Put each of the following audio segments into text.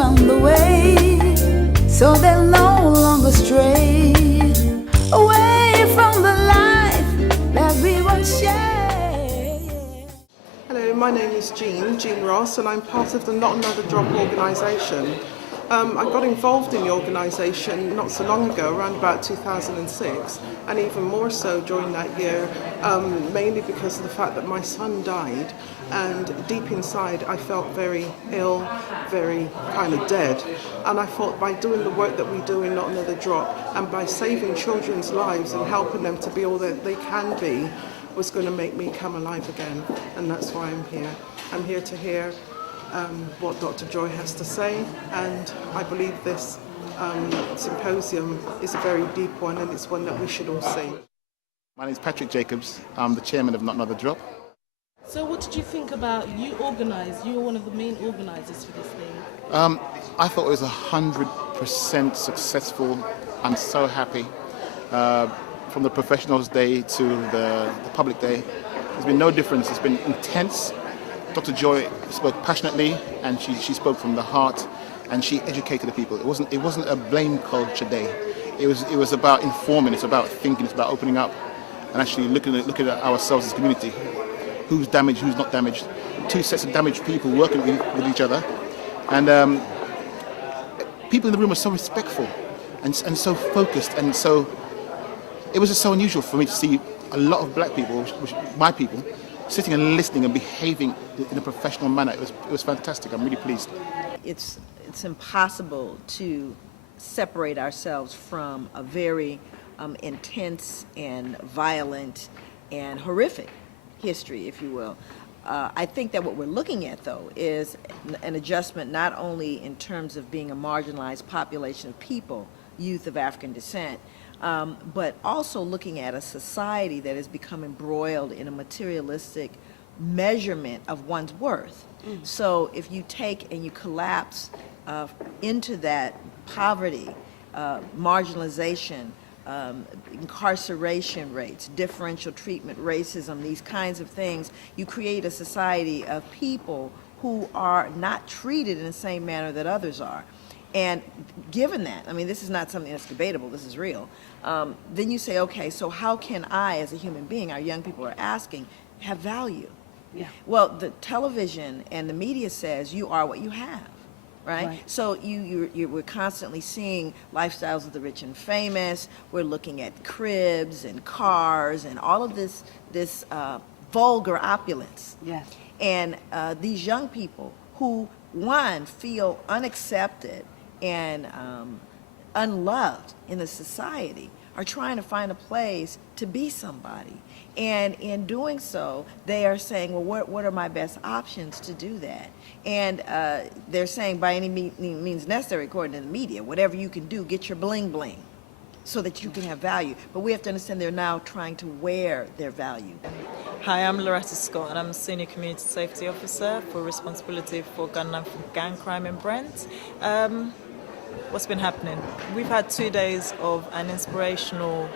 from the way, so they'll no longer stray away from the life that we once shared. Hello, my name is Jean Ross, and I'm part of the Not Another Drop organisation. I got involved in the organisation not so long ago, around about 2006, and even more so during that year, mainly because of the fact that my son died, and deep inside I felt very ill, very kind of dead. And I thought by doing the work that we do in Not Another Drop, and by saving children's lives and helping them to be all that they can be, was going to make me come alive again, and that's why I'm here. I'm here to hear what Dr. Joy has to say, and I believe this symposium is a very deep one, and it's one that we should all see. My name is Patrick Jacobs. I'm the chairman of Not Another Drop. So what did you think about, you were one of the main organisers for this thing? I thought it was 100% successful. I'm so happy. From the professionals' day to the public day, there's been no difference. It's been intense. Dr. Joy spoke passionately, and she spoke from the heart, and she educated the people. It wasn't a blame culture day. It was about informing. It's about thinking. It's about opening up, and actually looking at ourselves as a community. Who's damaged? Who's not damaged? Two sets of damaged people working with each other, and people in the room were so respectful, and so focused, and so. It was just so unusual for me to see a lot of black people, my people, sitting and listening and behaving in a professional manner. It was fantastic. I'm really pleased. It's impossible to separate ourselves from a very intense and violent and horrific history, if you will. I think that what we're looking at, though, is an adjustment not only in terms of being a marginalized population of people, youth of African descent, but also looking at a society that has become embroiled in a materialistic measurement of one's worth. So if you take and you collapse into that poverty, marginalization, incarceration rates, differential treatment, racism, these kinds of things, you create a society of people who are not treated in the same manner that others are. And given that, I mean, this is not something that's debatable, this is real, then you say, okay, so how can I, as a human being, our young people are asking, have value? Yeah. Well, the television and the media says you are what you have, right? So we're constantly seeing lifestyles of the rich and famous. We're looking at cribs and cars and all of this vulgar opulence. Yes. And these young people who, one, feel unaccepted and unloved in the society are trying to find a place to be somebody. And in doing so, they are saying, well, what are my best options to do that? And they're saying by any means necessary, according to the media, whatever you can do, get your bling bling so that you can have value. But we have to understand they're now trying to wear their value. Hi, I'm Loretta Scott, and I'm a Senior Community Safety Officer for responsibility for gun and gang crime in Brent. What's been happening? We've had 2 days of an inspirational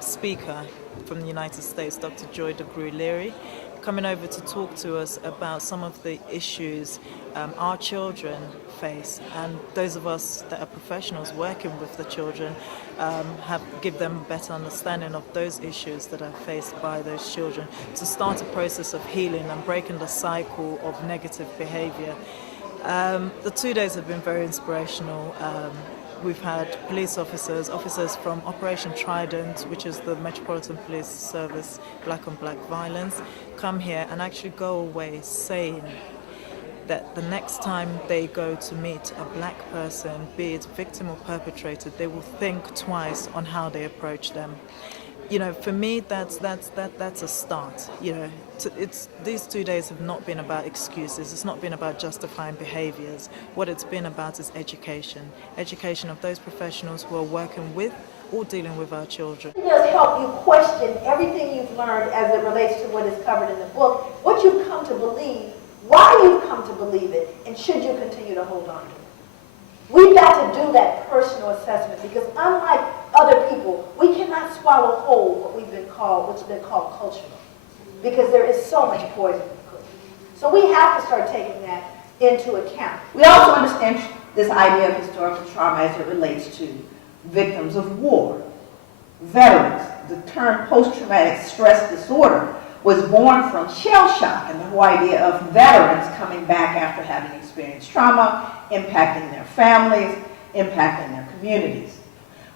speaker from the United States, Dr. Joy DeGruy-Leary, coming over to talk to us about some of the issues our children face, and those of us that are professionals working with the children give them a better understanding of those issues that are faced by those children, to start a process of healing and breaking the cycle of negative behavior. The 2 days have been very inspirational. We've had police officers from Operation Trident, which is the Metropolitan Police Service Black on Black Violence, come here and actually go away saying that the next time they go to meet a black person, be it victim or perpetrator, they will think twice on how they approach them. You know, for me, that's a start. You know, these 2 days have not been about excuses. It's not been about justifying behaviors. What it's been about is education of those professionals who are working with or dealing with our children. It does help you question everything you've learned as it relates to what is covered in the book, what you've come to believe, why you've come to believe it, and should you continue to hold on to it. We've got to do that personal assessment, because unlike other people, we cannot swallow whole what's been called cultural, because there is so much poison in the cookie. So we have to start taking that into account. We also understand this idea of historical trauma as it relates to victims of war, veterans. The term post-traumatic stress disorder was born from shell shock and the whole idea of veterans coming back after having experienced trauma, impacting their families, impacting their communities.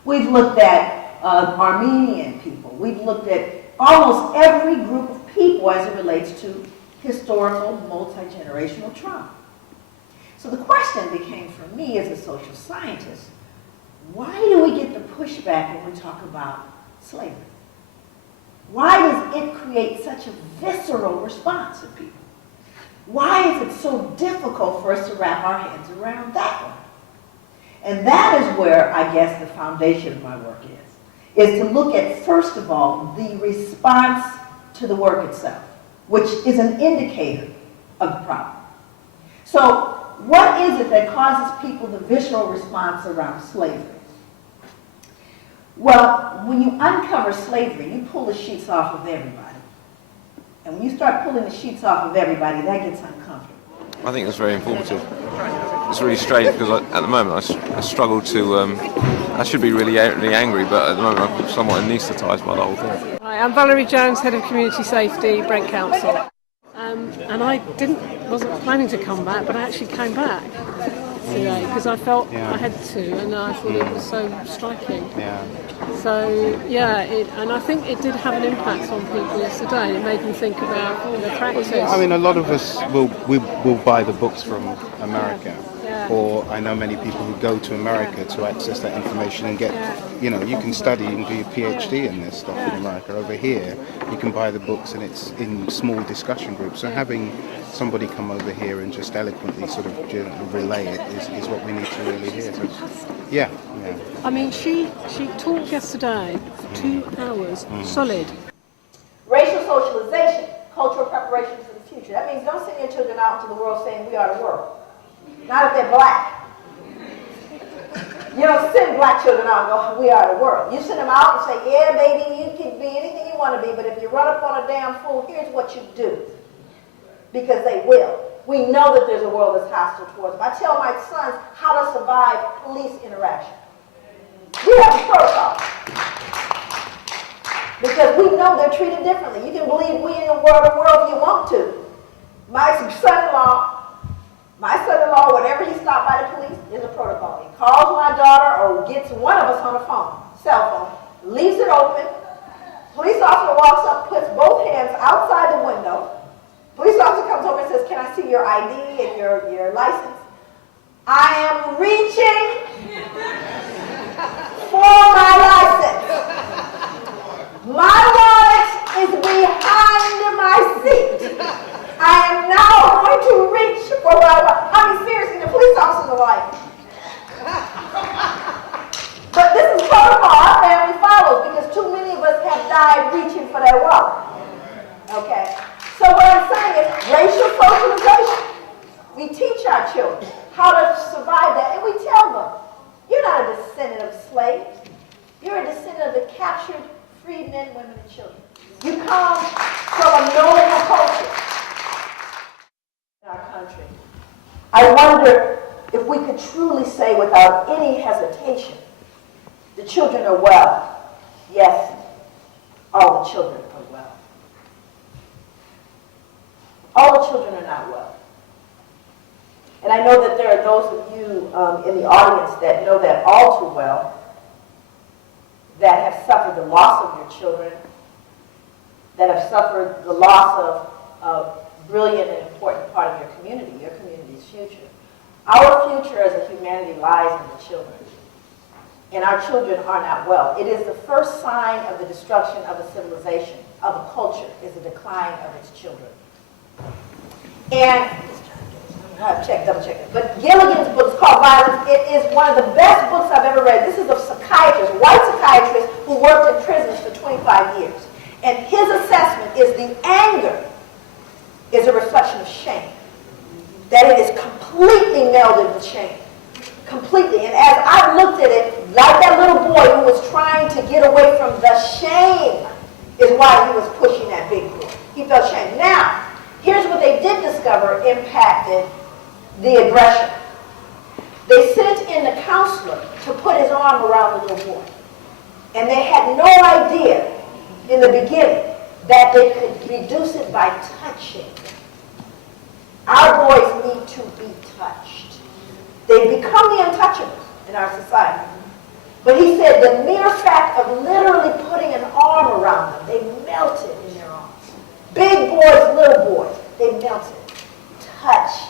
We've looked at Armenian people. We've looked at almost every group of people as it relates to historical, multi-generational trauma. So the question became for me as a social scientist, why do we get the pushback when we talk about slavery? Why does it create such a visceral response in people? Why is it so difficult for us to wrap our heads around that one? And that is where I guess the foundation of my work is to look at, first of all, the response to the work itself, which is an indicator of the problem. So what is it that causes people the visceral response around slavery? Well, when you uncover slavery, you pull the sheets off of everybody. And when you start pulling the sheets off of everybody, that gets uncomfortable. I think it's very informative. It's really strange because at the moment I struggle to, I should be really angry, but at the moment I'm somewhat anaesthetised by the whole thing. Hi, I'm Valerie Jones, Head of Community Safety, Brent Council. And I wasn't planning to come back, but I actually came back today because I felt I had to, and I thought it was so striking. Yeah. So and I think it did have an impact on people yesterday. It made them think about the practice. I mean, a lot of us will buy the books from America, or I know many people who go to America to access that information and get, you know, you can study and do your PhD in this stuff in America. Over here, you can buy the books and it's in small discussion groups. So having somebody come over here and just eloquently sort of relay it is what we need to really hear. So, yeah. I mean, she talked yesterday for 2 hours, solid. Racial socialization, cultural preparation for the future. That means don't send your children out into the world saying we are the world. Not if they're black. You don't send black children out and go, we are the world. You send them out and say, yeah, baby, you can be anything you want to be, but if you run up on a damn fool, here's what you do. Because they will. We know that there's a world that's hostile towards them. I tell my sons how to survive police interaction. We have a protocol. Because we know they're treated differently. You can believe we in the world if you want to. My son-in-law, whenever he stopped by the police, there's a protocol. He calls my daughter or gets one of us on the phone, cell phone, leaves it open. Police officer walks up, puts both hands outside the window. Police officer comes over and says, can I see your ID and your license? I am reaching for my license. My wallet is behind my seat. I am now going to reach for my wallet. I mean, seriously, the police officers are like, but this is protocol our family follows because too many of us have died reaching for their wallet. Okay? So what I'm saying is racial socialization. We teach our children how to survive that, and we tell them, you're not a descendant of slaves. You're a descendant of the captured, freed men, women, and children. You come from a noble culture in our country. I wonder if we could truly say without any hesitation, the children are well. Yes, all the children are well. All the children are not well. And I know that there are those of you in the audience that know that all too well, that have suffered the loss of your children, that have suffered the loss of a brilliant and important part of your community's future. Our future as a humanity lies in the children. And our children are not well. It is the first sign of the destruction of a civilization, of a culture, is the decline of its children. And double check it. But Gilligan's book is called Violence. It is one of the best books I've ever read. This is a psychiatrist, white psychiatrist, who worked in prisons for 25 years. And his assessment is the anger is a reflection of shame. That it is completely melded with shame. Completely. And as I looked at it, like that little boy who was trying to get away from the shame is why he was pushing that big book. He felt shame. Now, here's what they did discover impacted the aggression. They sent in the counselor to put his arm around the little boy. And they had no idea in the beginning that they could reduce it by touching. Our boys need to be touched. They've become the untouchables in our society. But he said the mere fact of literally putting an arm around them, they melted in their arms. Big boys, little boys, they melted. Touch